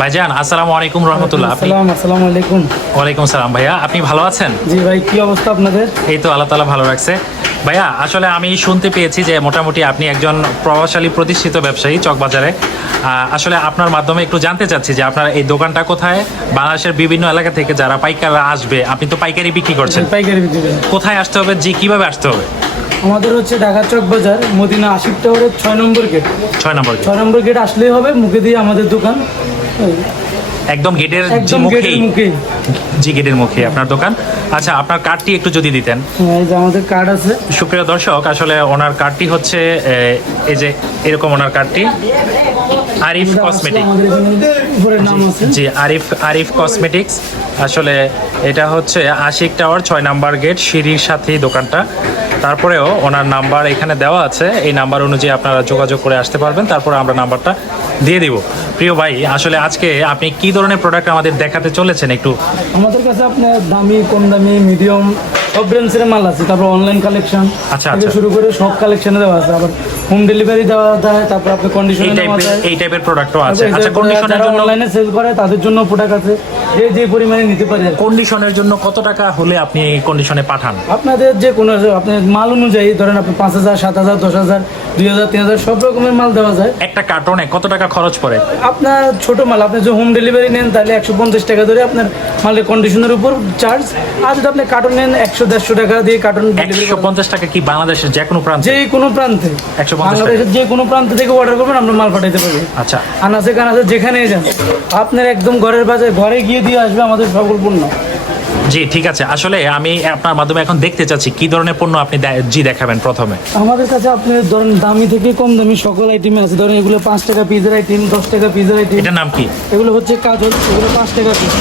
ভাইজান আসসালামু আলাইকুম রহমতুল্লাহ। আসসালামু আলাইকুম। ওয়ালাইকুম সালাম। ভাইয়া আপনি ভালো আছেন? জি ভাই, কি অবস্থা আপনাদের? এই তো আল্লাহ তাআলা ভালো রাখছে। ভাইয়া আসলে আমি শুনতে পেয়েছি যে মোটামুটি আপনি একজন প্রভাবশালী প্রতিষ্ঠিত ব্যবসায়ী চকবাজারে। আসলে আপনার মাধ্যমে একটু জানতে চাচ্ছি যে আপনার এই দোকানটা কোথায়, বাংলাদেশের বিভিন্ন এলাকা থেকে যারা পাইকাররা আসবে, আপনি তো পাইকারি বিক্রি করছেন, পাইকারি বিক্রি করেন। কোথায় আসতে হবে, জি কিভাবে আসতে হবে? আমাদের হচ্ছে ঢাকা চক বাজার মদিনা আশিক টাওয়ারের 6 নম্বর গেট। 6 নম্বর। 6 নম্বর গেট আসলেই হবে, মুখে দিয়ে আমাদের দোকান। একদম গেটের একদম গেটের মুখে। জি গেটের মুখে আপনার দোকান। আচ্ছা আপনার কার্ডটি একটু যদি দিতেন। এই যে আমাদের কার্ড আছে। সুপ্রিয় দর্শক, আসলে ওনার কার্ডটি হচ্ছে এই যে এরকম ওনার কার্ডটি, আরিফ কসমেটিক। আমাদের এখানে উপরে নাম আছে। জি আরিফ কসমেটিক্স। আসলে এটা হচ্ছে আশিক টাওয়ার 6 নাম্বার গেট, সিঁড়ির সাথেই দোকানটা। তারপরেও ওনার নাম্বার এখানে দেওয়া আছে, এই নাম্বার অনুযায়ী আপনারা যোগাযোগ করে আসতে পারবেন। তারপরে আমরা নাম্বারটা দিয়ে দিব। প্রিয় ভাই, আসলে আজকে আপনি কি ধরনের প্রোডাক্ট আমাদের দেখাতে চলেছেন একটু? আমাদের কাছে আপনার দামি, কম দামি, মিডিয়াম সব রেঞ্জের মাল আছে। তারপর অনলাইন কালেকশন থেকে শুরু করে সব কালেকশনে দেওয়া আছে। আবার হোম ডেলিভারি দেওয়া যায়। তারপর আপনি কন্ডিশনে দেওয়া যায়। এই টাইপের প্রোডাক্টও আছে। আচ্ছা কন্ডিশনের জন্য অনলাইনে সেল করে তাদের জন্য প্রোডাক্ট আছে, যে পরিমাণে নিতে পারে। কন্ডিশনের জন্য কত টাকা হলে আপনি এই কন্ডিশনে পাঠান? আপনাদের যে কোনো আপনার মাল অনুযায়ী ধরেন আপনি 5,000, 7,000, 10,000, 2,000, 3,000 সব রকমের মাল দেওয়া যায়। একটা কার্টনে কত টাকা খরচ পড়ে? আপনার ছোট মাল আপনি যে হোম ডেলিভারি নেন তাহলে 150 টাকা ধরে আপনার মালের কন্ডিশনের উপর চার্জ। আর যদি আপনি কার্টন নেন 100-150 টাকা দিয়ে কার্টন। 150 টাকা কি বাংলাদেশের যে কোনো প্রান্তে? যে কোনো প্রান্তে, 150 বাংলাদেশের যে কোনো প্রান্ত থেকে অর্ডার করবেন আমরা মাল পাঠাইতে পারবো। আচ্ছা, আনাচে কানাচে যেখানে যান আপনার একদম ঘরের বাজারে ঘরে গিয়ে দিয়ে আসবে আমাদের সকল পণ্য। জি ঠিক আছে। আসলে আমি আপনার মাধ্যমে এখন দেখতে চাচ্ছি কি ধরনের পণ্য আপনি দেখাবেন প্রথমে। আমাদের কাছে আপনি ধরেন দামি থেকে কম দামি সকল আইটেম আছে। ধরেন এগুলো 5 টাকা পিসের আইটেম, 10 টাকা পিসের আইটেম। এটার নাম কি? এগুলো হচ্ছে কাজল, এগুলো 5 টাকা পিস।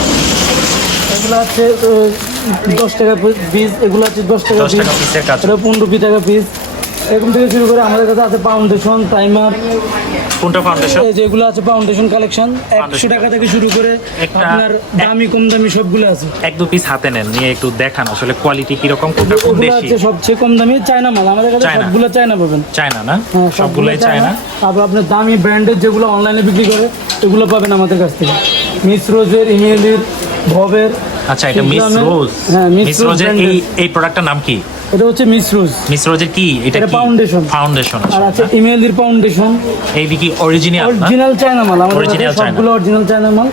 এগুলো আছে 10 টাকা পিস, এগুলো আছে 10 টাকা পিস। এটা 15 টাকা পিস। এরকম থেকে শুরু করে আমাদের কাছে আছে ফাউন্ডেশন, প্রাইমার। কোনটা ফাউন্ডেশন? এই যেগুলো আছে ফাউন্ডেশন কালেকশন 100 টাকা থেকে শুরু করে আপনার দামি কম দামি সবগুলো আছে। 1-2 পিস হাতে নেন, নিয়ে একটু দেখান আসলে কোয়ালিটি কি রকম, কোনটা কোন দেশি? আছে সবচেয়ে কম দামি চায়না মাল। আমাদের কাছে সবগুলো চায়না পাবেন। চায়না না? সবগুলোই চায়না। তারপর আপনার দামি ব্র্যান্ডের যেগুলো অনলাইনে বিক্রি করে এগুলো পাবেন আমাদের কাছ থেকে। মিস রোজের, ইমেলের, ভবের। আচ্ছা এটা মিস রোজ। হ্যাঁ মিস রোজের এই প্রোডাক্টটার নাম কি? এটা হচ্ছে মিস রোজ। মিস রোজের কি এটা? কি ফাউন্ডেশন। ফাউন্ডেশন। আর আছে ইমেলের ফাউন্ডেশন। এই কি অরিজিনাল? অরিজিনাল চায়না মাল। আমাদের সবগুলো অরিজিনাল চায়না মাল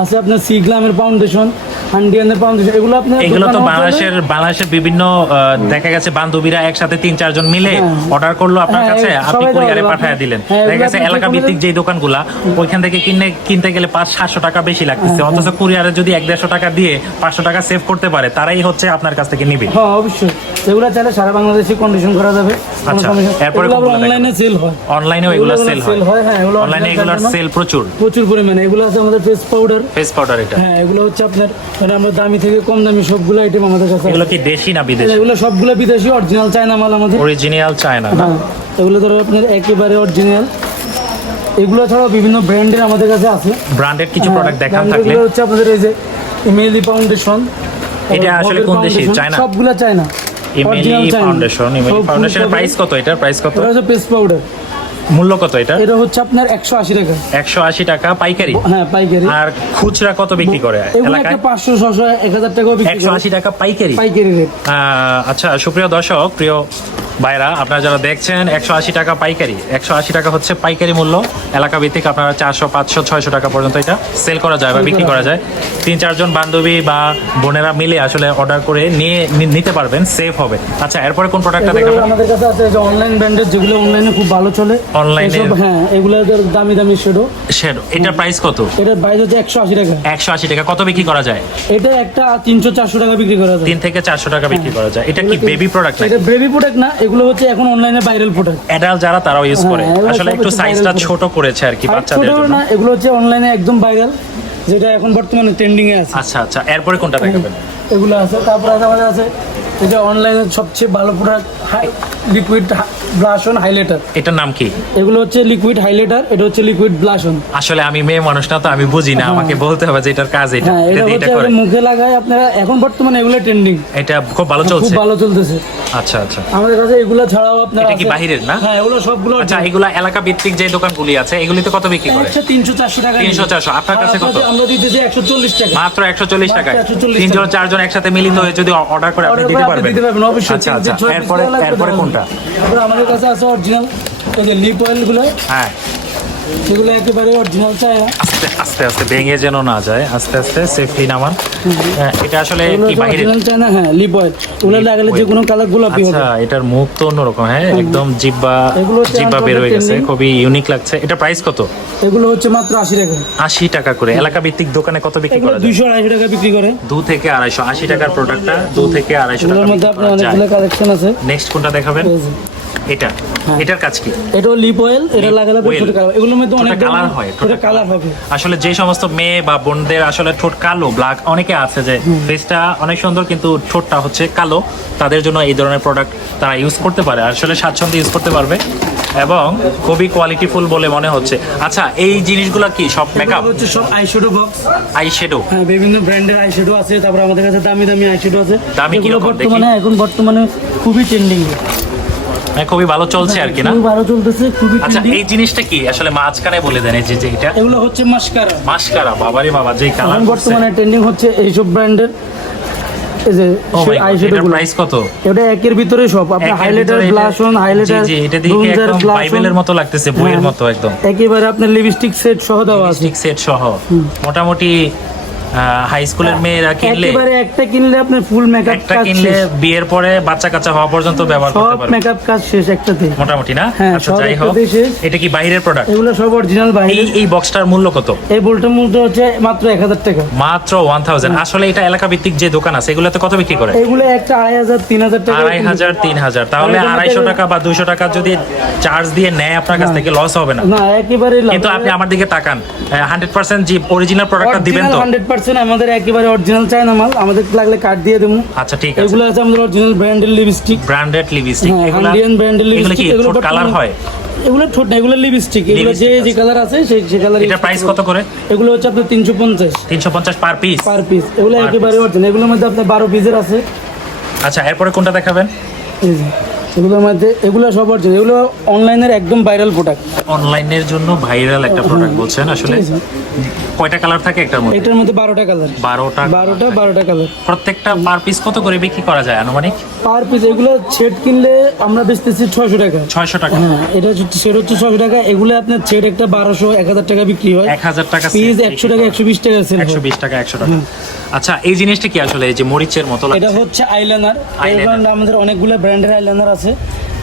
আছে। আপনার সিগ্লামের ফাউন্ডেশন, হান্ডিয়ানের ফাউন্ডেশন, এগুলো তো বাংলাদেশের বিভিন্ন দেখা গেছে বান্ধবীরা একসাথে 3-4 জন মিলে অর্ডার করলো আপনার কাছে, আপনি কুরিয়ারে পাঠিয়ে দিলেন। দেখা গেছে এলাকা ভিত্তিক যে দোকানগুলা ওইখান থেকে কিনতে গেলে 500-700 টাকা বেশি লাগতেছে, অথচ কুরিয়ারে যদি 150 টাকা দিয়ে 500 টাকা সেভ করতে পারে তারাই হচ্ছে আপনার কাছ থেকে নিবে। হ্যাঁ অবশ্যই, এগুলো চাইলে সারা বাংলাদেশে কন্ডিশন করা যাবে। আচ্ছা, এরপরে অনলাইনে সেল হয়। অনলাইনেও এগুলো সেল হয়। হ্যাঁ অনলাইনে এগুলোর সেল প্রচুর পরিমাণে। এগুলো আছে আমাদের ফেস পাউডার। এটা হ্যাঁ এগুলো হচ্ছে আপনার মানে আমরা দামি থেকে কম দামি সবগুলো আইটেম আমাদের কাছে। এগুলো কি দেশি না বিদেশি? এগুলো সবগুলো বিদেশি, অরিজিনাল চায়না মাল আমাদের। অরিজিনাল চায়না না? হ্যাঁ এগুলো ধরো আপনার একেবারে অরিজিনাল। এগুলো ছাড়াও বিভিন্ন ব্র্যান্ডের আমাদের কাছে আছে। ব্র্যান্ডেড কিছু প্রোডাক্ট দেখান থাকলে। এগুলো হচ্ছে আপনাদের এই যে ইমেলি ফাউন্ডেশন। এটা আসলে কোন দেশি? চায়না? সবগুলো চায়না। ইমেলি ফাউন্ডেশনের প্রাইস কত? এটার প্রাইস কত? এটা হচ্ছে পেস্ট পাউডার। মূল্য কত এটা? এটা হচ্ছে আপনার 180 টাকা। 180 টাকা পাইকারি? হ্যাঁ পাইকারি। আর খুচরা কত বিক্রি করে এলাকায়? 500, 600, 1000 টাকা বিক্রি করে। 180 টাকা পাইকারি রেট। আচ্ছা সুপ্রিয় দর্শক, প্রিয় ভাইরা, আপনারা যারা দেখছেন 180 টাকা পাইকারি। 180 টাকা হচ্ছে পাইকারি মূল্য। এলাকা ভিত্তিক আপনারা 400, 500, 600 টাকা পর্যন্ত এটা সেল করা যায় বা বিক্রি করা যায়। 3-4 জন বান্ধবী বা বোনেরা মিলে আসলে অর্ডার করে নিতে পারবেন, সেফ হবে। আচ্ছা এরপরে কোন প্রোডাক্টটা দেখাবেন? আমাদের কাছে আছে যে অনলাইন ব্র্যান্ডের, যেগুলো অনলাইনে খুব ভালো চলে। অনলাইনে? হ্যাঁ এগুলো দামি শ্যাডো। এটার প্রাইস কত? এটার প্রাইস হচ্ছে 180 টাকা। 180 টাকা। কত বিক্রি করা যায়? এটা একটা 300-400 টাকা বিক্রি করা যায়। 3 থেকে 400 টাকা বিক্রি করা যায়। এটা কি বেবি প্রোডাক্ট নাকি? এটা বেবি প্রোডাক্ট না, এগুলো হচ্ছে এখন অনলাইনে ভাইরাল প্রোডাক্ট। অ্যাডাল্ট যারা তারাও ইউজ করে। আসলে একটু সাইজটা ছোট করেছে আর কি বাচ্চাদের জন্য। না এগুলো হচ্ছে অনলাইনে একদম ভাইরাল। যেটা এখন বর্তমানে ট্রেন্ডিং এ আছে। আচ্ছা আচ্ছা, এরপরে কোনটা দেখাবেন? এগুলো আছে, তারপরে আছে আমাদের আছে এটা অনলাইনে সবচেয়ে ভালো product liquid blush on highlighter. এটার নাম কি? এগুলো হচ্ছে লিকুইড হাইলাইটার, এটা হচ্ছে লিকুইড ব্লাশ অন। আসলে আমি মেয়ে মানুষ না, তো আমি বুঝি না, আমাকে বলতে হবে যে এটার কাজ এটা। হ্যাঁ, এটা দিয়ে হচ্ছে করে মুখে লাগায় আপনারা, এখন বর্তমানে এগুলো ট্রেন্ডিং, এটা খুব ভালো খুব চলছে। ভালো চলতেছে। আচ্ছা আচ্ছা, আমাদের কাছে এগুলো ছাড়াও আপনারা এটা কি আছে- বাহিরের না? হ্যাঁ, এগুলো সবগুলো আচ্ছা, এগুলা এলাকা ভিত্তিক যে দোকানগুলি আছে এগুলিতে কত বিক্রি করে? 300-400 টাকা। 300-400, আপনার কাছে কত? আমরা দিতেছি 140 টাকা। মাত্র 140 টাকায়। 140 তিনজন চারজন একসাথে মিলিত হয়ে যদি অর্ডার করে আপনি Order দিতে করে আপনি পারবেন? দিতে পারবেন, অবশ্যই। আচ্ছা আচ্ছা, 3-4 piece এরপরে দেওয়া লাগবে, এরপরে দেওয়া কোনটা? লাগবে। তারপরে আমাদের কাছে আছে অরিজিনাল এই যে লিপ অয়েল গুলো, হ্যাঁ, এগুলো একেবারে অরিজিনাল চাই না। আস্তে আস্তে আস্তে ভেঙে যেন না যায়, আস্তে আস্তে সেফটি নামান। হ্যাঁ, এটা আসলে এগুলো কি বাইরে? অরিজিনাল চাই না। হ্যাঁ, লিপ অয়েল ওগুলো লাগালে যে কোনো কালার গোলাপি হবে। আচ্ছা, এটার মুখ তো অন্যরকম, হ্যাঁ একদম জিব্বা এগুলো হচ্ছে জিব্বা বের হয়ে গেছে, trending। খুবই ইউনিক লাগছে। এটা প্রাইস কত? এগুলো হচ্ছে মাত্র 80 টাকা। 80 টাকা করে। এলাকা ভিত্তিক দোকানে কত বিক্রি এগুলো করা যায়? 200-250 টাকা বিক্রি করে। 2 থেকে 250। 80 টাকার প্রোডাক্টটা 2 থেকে 250 টাকা এগুলোর মধ্যে বিক্রি আপনার করা যায়। অনেকগুলো কালেকশন আছে। নেক্সট কোনটা দেখাবেন? এই যে, এটা, এটার কাজ কি? এটাও লিপ অয়েল, এটা লাগালে Oil। ছোট কালার। এগুলোর মধ্যে অনেক কালার হয়, ছোট কালার হবে। আসলে যে সমস্ত মেয়ে বা বোনদের আসলে ঠোঁট কালো, ব্ল্যাক, অনেকে আছে যে ফেসটা অনেক সুন্দর কিন্তু ঠোঁটটা হচ্ছে কালো, তাদের জন্য এই ধরনের প্রোডাক্ট তারা ইউজ করতে পারে, আসলে স্বাচ্ছন্দ্যে ইউজ করতে পারবে এবং খুবই কোয়ালিটিফুল বলে মনে হচ্ছে। আচ্ছা, এই জিনিসগুলো কি সব মেকআপ? এগুলো হচ্ছে সব আইশ্যাডো বক্স। Eye shadow? হ্যাঁ, বিভিন্ন ব্র্যান্ডের আইশ্যাডো আছে। তারপর আমাদের কাছে দামি দামি আইশ্যাডো আছে। দামি এগুলো কিরকম দেখি? এখন বর্তমানে খুবই ট্রেন্ডিং, খুবই ভালো চলছে আর কি না? খুবই ভালো চলতেছে, খুবই আচ্ছা, ট্রেন্ডিং। এই জিনিসটা কি আসলে মাঝখানে বলে দেন, এই যে যে এটা এগুলো হচ্ছে মাস্কারা। মাস্কারা? বাবারে বাবা, যে কালার এখন বর্তমানে ট্রেন্ডিং হচ্ছে এইসব ব্র্যান্ডের এই যে আইশ্যাডো এটার গুলো। প্রাইস কত? এটা একের ভিতরে সব আপনার একের হাইলাইটার, ভিতরে ব্লাশ অন, হাইলাইটার, জি জি, এটা দেখে ব্রোঞ্জার, একদম ব্লাশ বাইবেলের মতো লাগতেছে, বইয়ের মতো একদম। একেবারে আপনার লিপস্টিক সেট সহ দেওয়া আছে। লিপস্টিক সেট সহ মোটামুটি হাই স্কুলের মেয়েরা কিনলে, একেবারে একটা কিনলে আপনার ফুল মেকআপ একটা কাজ কিনলে শেষ। বিয়ের পরে বাচ্চা কাচ্চা হওয়া পর্যন্ত ব্যবহার করতে সব পারবে মেকআপ কাজ শেষ একটাতে। মোটামুটি না? হ্যাঁ, আচ্ছা, সব যাই হোক, একটাতেই শেষ। এটা কি বাইরের প্রোডাক্ট? এগুলো সব অরিজিনাল এই বাইরে। এই বক্সটার মূল্য কত? এই বোলটার মূল্য হচ্ছে মাত্র 1000 টাকা। মাত্র 1000। আসলে এটা এলাকা ভিত্তিক যে দোকান আছে এগুলোতে কত বিক্রি করে? এগুলো একটা 2500-3000 টাকা। 2500 3000। তাহলে আর এটা 250 টাকা বা 200 টাকা যদি চার্জ দিয়ে নেয় আপনার কাছ থেকে, লস হবে না? না, একেবারে লাভ। কিন্তু আপনি আমার দিকে তাকান, 100% যে অরিজিনাল প্রোডাক্টটা দিবেন তো? 100% আমাদের একেবারে অরিজিনাল চায়না মাল, আমাদের লাগলে কার্ড দিয়ে দেবো। আচ্ছা, ঠিক আছে। এগুলো আছে আমাদের অরিজিনাল ব্র্যান্ডের লিপস্টিক। ব্র্যান্ডেড লিপস্টিক, হ্যাঁ, এগুলো হান্ডিয়ান ব্র্যান্ডের এগুলো কি লিপস্টিক। ঠোঁট কালার হয়? এগুলো ঠোঁট না, এগুলো লিপস্টিক। এগুলো যে Lipstick যে আছে। কালার আছে সেই কালার। এটা প্রাইস কত করে? এগুলো হচ্ছে আপনার 350 350 পার পিস? Per piece. এগুলো Per একেবারে অরিজিনাল। এগুলোর মধ্যে আপনার 12 পিসের আছে। আচ্ছা, এরপরে কোনটা দেখাবেন? এই যে, এগুলোর মধ্যে এগুলো সব অরিজিনাল। এগুলো অনলাইনের একদম ভাইরাল প্রোডাক্ট। অনলাইনের জন্য ভাইরাল একটা প্রোডাক্ট বলছেন আসলে। কয়টা কালার থাকে একটার মধ্যে? এটার মধ্যে 12টা কালার। 12টা কালার। প্রত্যেকটা পার পিস কত করে বিক্রি করা যায় আনুমানিক? পার পিস এগুলো সেট কিনলে আমরা বেচতেছি 600 টাকা। 600 টাকা? হ্যাঁ, এটা সেট হচ্ছে 600 টাকা। এগুলো আপনার সেট একটা 1200-1000 টাকা বিক্রি হয়। 1000 টাকা পিস 100 টাকা 120 টাকা সেল। 120 টাকা 100 টাকা। আচ্ছা, এই জিনিসটা কি আসলে এই যে মরিচের মতো এটা লাগছে? হচ্ছে আইলাইনার। Eyeliner। আমাদের অনেকগুলো ব্র্যান্ডের আইলাইনার আছে।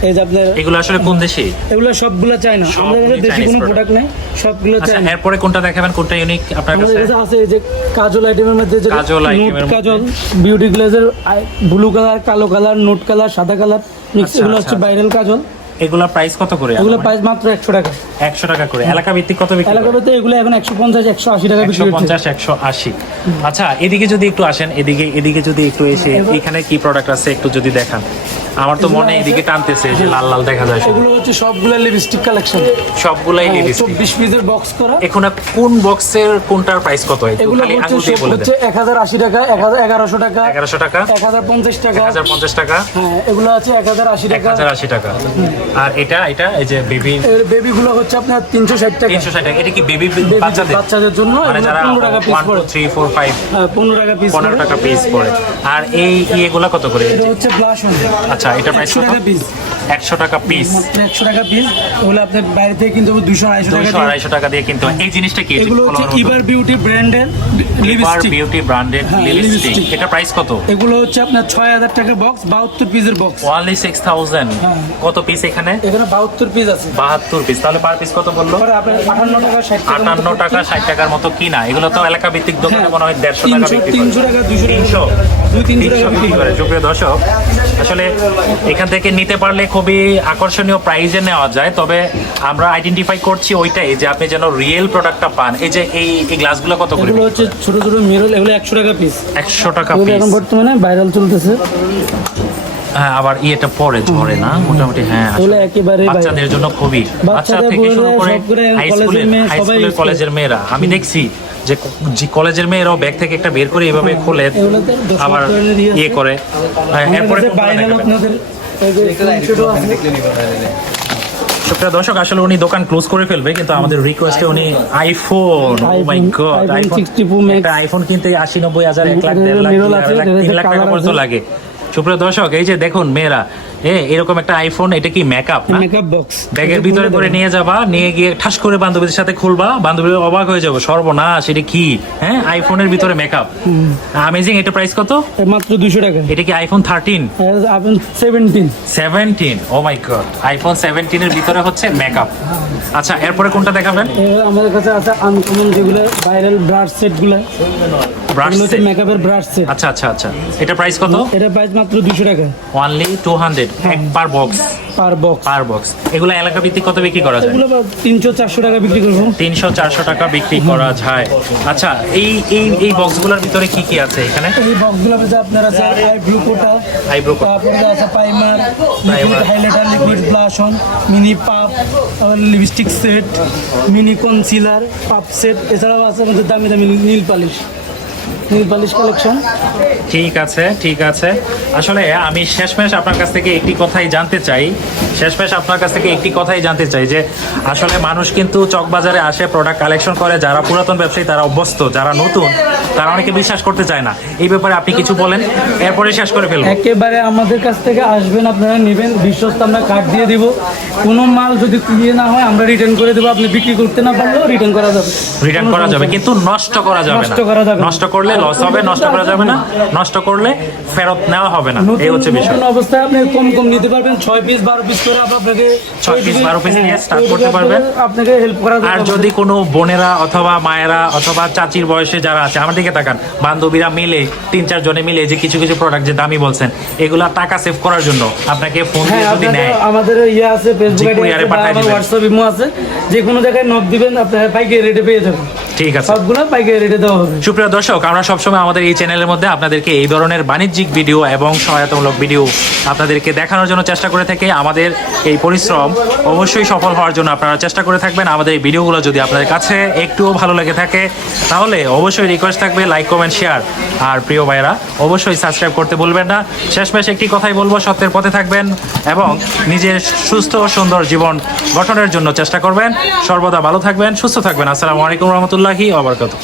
এই যে আপনার এগুলো আসলে কোন দেশি? এগুলো সবগুলো চাই না, আমাদের কাছে দেশি Chinese কোনো product। প্রোডাক্ট নেই, সবগুলো আচ্ছা, চাই না। এরপরে কোনটা দেখাবেন? কোনটা ইউনিক আপনার আমাদের কাছে? কাছে আছে এই যে কাজল আইটেমের মধ্যে যে কাজল item এর নোট মধ্যে। কাজল, বিউটি গ্লেজের ব্লু কালার, কালো কালার, নোট কালার, সাদা কালার মিক্স। আচ্ছা, এগুলো আচ্ছা। হচ্ছে ভাইরাল কাজল। এগুলা প্রাইস কত করে? এগুলো প্রাইস মাত্র 100 টাকা। 100 টাকা করে। এলাকা ভিত্তিক কত বিক্রি করে? এলাকাতে এগুলো এখন 150-180 টাকা বিক্রি হচ্ছে। 150 180। আচ্ছা, এদিকে যদি একটু আসেন, এদিকে যদি একটু এসে এখানে কি প্রোডাক্ট আছে একটু যদি দেখান। আমার তো মনে এদিকে টানতেছে, যে লাল লাল দেখা যায় শুধু। এগুলো হচ্ছে সবগুলো লিপস্টিক কালেকশন। সবগুলাই লিপস্টিক। 24 পিসের বক্স করা। এখন কোন বক্সের কোনটার প্রাইস কত? একটু এগুলো খালি হচ্ছে আঙুল দিয়ে বলে দেন। 1080 টাকা, 1100 টাকা, 1100 টাকা, 1050 টাকা। 1050 টাকা, হ্যাঁ, এগুলো আছে 1080 টাকা। 1080 টাকা। আর এটা এই যে বেবি, এর বেবি গুলো হচ্ছে আপনার 360 টাকা। 360 টাকা। এটা কি বেবি Baby বাচ্চাদের? বাচ্চাদের জন্য মানে এগুলো যারা 15 টাকা পিস 1 2 পড়ে। 3 4 5 হ্যাঁ, 15 টাকা পিস 15 টাকা পিস পড়ে। আর এই ইয়েগুলা কত করে? এটা হচ্ছে ব্লাশ অন। আচ্ছা, এটা প্রাইস 100 কত? টাকা পিস। 100 টাকা পিস। মাত্র 100 টাকা পিস। ওগুলো আপনি বাইরে থেকে কিনতে হবে 200-250 টাকা 200 দিয়ে। 250 টাকা দিয়ে কিনতে হয়। এই জিনিসটা কি? এগুলো হচ্ছে ইভার বিউটি ব্র্যান্ডের লিপস্টিক। বিউটি ব্র্যান্ডেড হ্যাঁ, লিপস্টিক। lipstick। এটা প্রাইস কত? এগুলো হচ্ছে আপনার 6000 টাকা বক্স, 72 পিসের বক্স। only 6000। হ্যাঁ। কত পিস এখানে? এখানে 72 পিস আছে। 72 পিস। তাহলে পার পিস কত বললো? পরে আপনার 58 টাকা 60 টাকা। 58 টাকা 60 টাকার মতো কিনা। এগুলো তো এলাকা ভিত্তিক দোকানে হ্যাঁ। মনে হয় 150 টাকা বিক্রি করে। 300 টাকা 200 টাকা 300 200-300 টাকা বিক্রি বিক্রি করে। সুপ্রিয় দর্শক, আসলে এখান থেকে নিতে পারলে খুবই আকর্ষণীয় প্রাইজে নেওয়া যায়, তবে আমরা আইডেন্টিফাই করছি ওইটাই যে আপনি যেন রিয়েল প্রোডাক্টটা পান। এই যে এই গ্লাসগুলো কত করে? এগুলো হচ্ছে ছোট ছোট মিরর, এগুলো 100 টাকা পিস। 100 টাকা এগুলো পিস। এখন বর্তমানে ভাইরাল চলতেছে। হ্যাঁ, আবার ইয়েটা পরে ঝরে না মোটামুটি। হ্যাঁ, এগুলো একেবারে বাচ্চাদের জন্য খুবই, বাচ্চা বাচ্চাদের থেকে শুরু করে সব করে হাই কলেজের মেয়ে সবাই স্কুলের use কলেজের মেয়েরা আমি দেখছি যে কলেজের মেয়েরাও ব্যাগ থেকে একটা বের করে এইভাবে খুলে এগুলোতে 10 আবার ধরনের ইয়ে আছে। ইয়ে করে। হ্যাঁ, এরপরে কোনটা ভাইরাল দেখাবেন? আপনাদের এই যে স্ক্রিনশটও আছে। সুপ্রিয় দর্শক, আসলে উনি দোকান ক্লোজ করে ফেলবে, কিন্তু আমাদের রিকোয়েস্টে উনি আইফোন, ও মাই গড, iPhone 60 Pro Max। একটা আইফোন কিনতে 80-90 হাজার, 1 লাখ, 1.5 লাখ, মিরর আছে, 3 লাখ টাকা কালার পর্যন্ত আছে। লাগে। সুপ্রিয় দর্শক, এই যে দেখুন মেয়েরা, এরকম একটা আইফোন, এটা কি মেকআপ না? মেকআপ বক্স ব্যাগের ভিতরে করে নিয়ে যাবা, নিয়ে গিয়ে ঠাস করে বান্ধবীদের সাথে খুলবা, বান্ধবী অবাক হয়ে যাবো, সর্বনাশ এটা কি? হ্যাঁ, আইফোনের ভিতরে মেকআপ, অ্যামেজিং। এটা প্রাইস কত? মাত্র 200 টাকা। এটা কি আইফোন 13? আইফোন 17। 17? ও মাই গড, আইফোন 17 এর ভিতরে হচ্ছে মেকআপ। আচ্ছা, এরপরে কোনটা দেখাবেন? আমাদের কাছে আছে আনকমন যেগুলো ভাইরাল ব্রাশ সেট গুলো, ব্রাশ এগুলো হচ্ছে সেট। মেকআপের ব্রাশ সেট। আচ্ছা আচ্ছা আচ্ছা, এটা প্রাইস কত? এটা প্রাইস মাত্র 200 টাকা অনলি 200 এক পার বক্স। পার বক্স। পার বক্স। এগুলো এলাকা ভিত্তিক কত বিক্রি করা যায়? এগুলো 300-400 টাকা বিক্রি করবো। 300-400 টাকা বিক্রি করা যায়। আচ্ছা, এই এই এই বক্সগুলোর ভিতরে কি কি আছে এখানে? এই বক্সগুলো আছে আপনার আছে আইব্রো কোটা, আইব্রো কোটা। তারপরে আছে primer, Primer। Liquid highlighter, liquid blush on, mini পাপ, আবার লিপস্টিক সেট, মিনি কনসিলার, পাপ সেট, এছাড়াও আছে আমাদের দামি দামি নীল পালিশ কালেকশন। ঠিক আছে, ঠিক আছে। আসলে আমি শেষমেশ আপনার কাছ থেকে একটি কথাই জানতে চাই যে আসলে মানুষ কিন্তু চকবাজারে আসে, প্রোডাক্ট কালেকশন করে, যারা পুরাতন ব্যবসায়ী তারা অভ্যস্ত, যারা নতুন তারা অনেকে বিশ্বাস করতে চায় না। এই ব্যাপারে আপনি কিছু বলেন, এরপরে শেষ করে ফেলবো। একেবারে আমাদের কাছ থেকে আসবেন, আপনারা নেবেন, বিশ্বস্ত, আমরা কার্ড দিয়ে দিব। কোনো মাল যদি ইয়ে না হয় আমরা রিটার্ন করে দেবো, আপনি বিক্রি করতে না পারলেও রিটার্ন করা যাবে। রিটার্ন করা যাবে, কিন্তু নষ্ট করা যাবে না। নষ্ট করা যাবে না। নষ্ট করলে লস হবে, নষ্ট করা যাবে না, নষ্ট করলে ফেরত নেওয়া হবে না। এই হচ্ছে বিষয়। নতুন অবস্থায় আপনি কম কম নিতে পারবেন, 6 পিস 12 পিস করে আপনাকে 6 পিস 12 পিস নিয়ে হ্যাঁ, স্টার্ট করতে পারবেন। আপনাকে হেল্প করা যাবে। আর যদি কোনো বোনেরা অথবা মায়েরা অথবা চাচির বয়সে যারা আছে, আমার দিকে তাকান, বান্ধবীরা মিলে 3-4 জনে মিলে যে কিছু কিছু প্রোডাক্ট যে দামি বলছেন, এগুলা টাকা সেভ করার জন্য আপনাকে ফোন দিয়ে হ্যাঁ, যদি আপনাকে নেয়, আমাদের ইয়ে আছে, ফেসবুক আইডি courier-এ আছে, পাঠায় দিবেন। হোয়াটসঅ্যাপ ইমো আছে, যে কোনো জায়গায় নক দিবেন, আপনারা পাইকারি রেটে পেয়ে যাবেন। ঠিক আছে। সবগুলো পাইকারি রেটে দেওয়া হবে। সুপ্রিয় দর্শক, আমরা সবসময় আমাদের এই চ্যানেলের মধ্যে আপনাদেরকে এই ধরনের বাণিজ্যিক ভিডিও এবং সহায়তামূলক ভিডিও আপনাদেরকে দেখানোর জন্য চেষ্টা করে থাকি। আমাদের এই পরিশ্রম অবশ্যই সফল হওয়ার জন্য আপনারা চেষ্টা করে থাকবেন। আমাদের এই ভিডিওগুলো যদি আপনাদের কাছে একটুও ভালো লেগে থাকে, তাহলে অবশ্যই রিকোয়েস্ট থাকবে লাইক, কমেন্ট, শেয়ার। আর প্রিয় ভাইরা, অবশ্যই সাবস্ক্রাইব করতে ভুলবেন না। শেষমেশ একটি কথাই বলবো, সত্যের পথে থাকবেন এবং নিজের সুস্থ ও সুন্দর জীবন গঠনের জন্য চেষ্টা করবেন। সর্বদা ভালো থাকবেন, সুস্থ থাকবেন। আসসালামু আলাইকুম রহমতুল্লাহি ওয়া বারাকাতুহু।